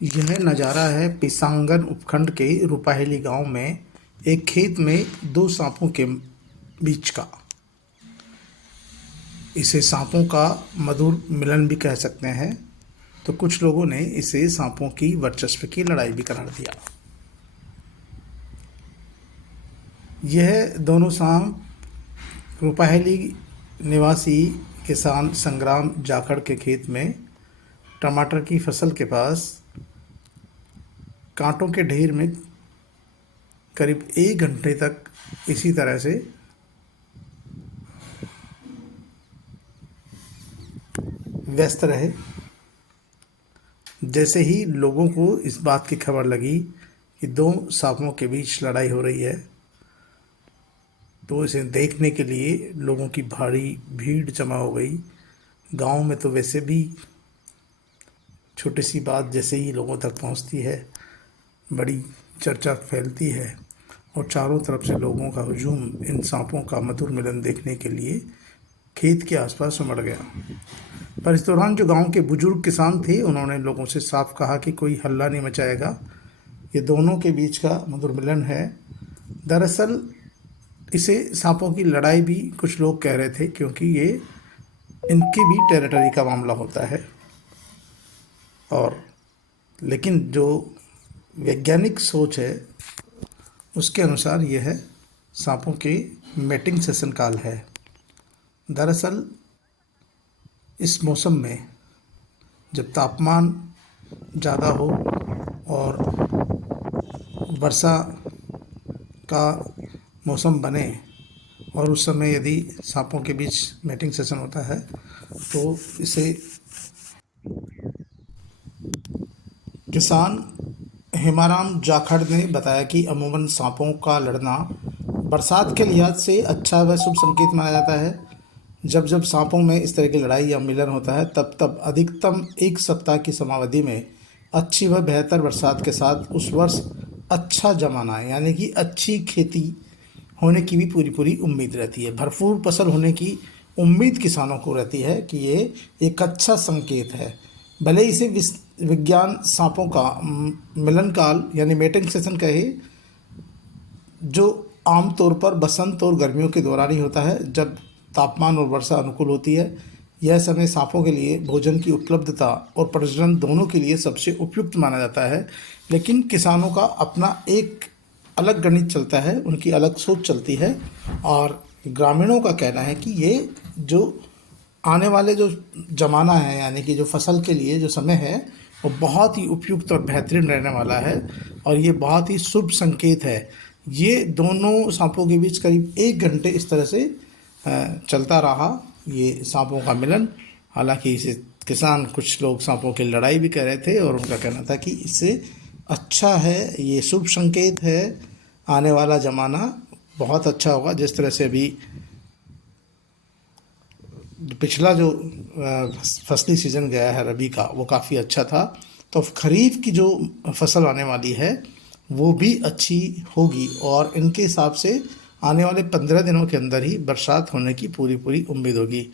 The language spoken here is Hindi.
यह नज़ारा है पिसांगन उपखंड के रुपाहेली गांव में एक खेत में दो सांपों के बीच का। इसे सांपों का मधुर मिलन भी कह सकते हैं, तो कुछ लोगों ने इसे सांपों की वर्चस्व की लड़ाई भी करार दिया। यह दोनों सांप रुपाहेली निवासी किसान संग्राम जाखड़ के खेत में टमाटर की फसल के पास कांटों के ढेर में करीब 1 घंटे तक इसी तरह से व्यस्त रहे। जैसे ही लोगों को इस बात की खबर लगी कि दो सांपों के बीच लड़ाई हो रही है, तो इसे देखने के लिए लोगों की भारी भीड़ जमा हो गई। गांव में तो वैसे भी छोटी सी बात जैसे ही लोगों तक पहुंचती है, बड़ी चर्चा फैलती है और चारों तरफ से लोगों का हुजूम इन सांपों का मधुर मिलन देखने के लिए खेत के आसपास उमड़ गया। पर इस दौरान जो गांव के बुजुर्ग किसान थे, उन्होंने लोगों से साफ कहा कि कोई हल्ला नहीं मचाएगा, ये दोनों के बीच का मधुर मिलन है। दरअसल इसे सांपों की लड़ाई भी कुछ लोग कह रहे थे, क्योंकि ये इनकी भी टेरिटरी का मामला होता है। और लेकिन जो वैज्ञानिक सोच है उसके अनुसार यह है सांपों के मेटिंग सेशन काल है। दरअसल इस मौसम में जब तापमान ज़्यादा हो और वर्षा का मौसम बने और उस समय यदि सांपों के बीच मेटिंग सेशन होता है, तो इसे किसान हेमाराम जाखड़ ने बताया कि अमूमन सांपों का लड़ना बरसात के लिहाज से अच्छा व शुभ संकेत माना जाता है। जब जब सांपों में इस तरह की लड़ाई या मिलन होता है, तब तब अधिकतम 1 सप्ताह की समयावधि में अच्छी व बेहतर बरसात के साथ उस वर्ष अच्छा जमाना यानी कि अच्छी खेती होने की भी पूरी पूरी उम्मीद रहती है। भरपूर फसल होने की उम्मीद किसानों को रहती है कि ये एक अच्छा संकेत है। भले इसे विज्ञान सांपों का मिलन काल यानी मेटिंग सेशन कहे, जो आमतौर पर बसंत और गर्मियों के दौरान ही होता है, जब तापमान और वर्षा अनुकूल होती है। यह समय सांपों के लिए भोजन की उपलब्धता और प्रजनन दोनों के लिए सबसे उपयुक्त माना जाता है। लेकिन किसानों का अपना एक अलग गणित चलता है, उनकी अलग सोच चलती है, और ग्रामीणों का कहना है कि ये जो आने वाले जो ज़माना है यानी कि जो फसल के लिए जो समय है, वो बहुत ही उपयुक्त और बेहतरीन रहने वाला है और ये बहुत ही शुभ संकेत है। ये दोनों सांपों के बीच करीब 1 घंटे इस तरह से चलता रहा ये सांपों का मिलन। हालांकि इसे किसान कुछ लोग सांपों की लड़ाई भी कर रहे थे और उनका कहना था कि इससे अच्छा है, ये शुभ संकेत है, आने वाला ज़माना बहुत अच्छा होगा। जिस तरह से अभी पिछला जो फसली सीज़न गया है रबी का, वो काफ़ी अच्छा था, तो खरीफ की जो फसल आने वाली है वो भी अच्छी होगी और इनके हिसाब से आने वाले 15 दिनों के अंदर ही बरसात होने की पूरी पूरी उम्मीद होगी।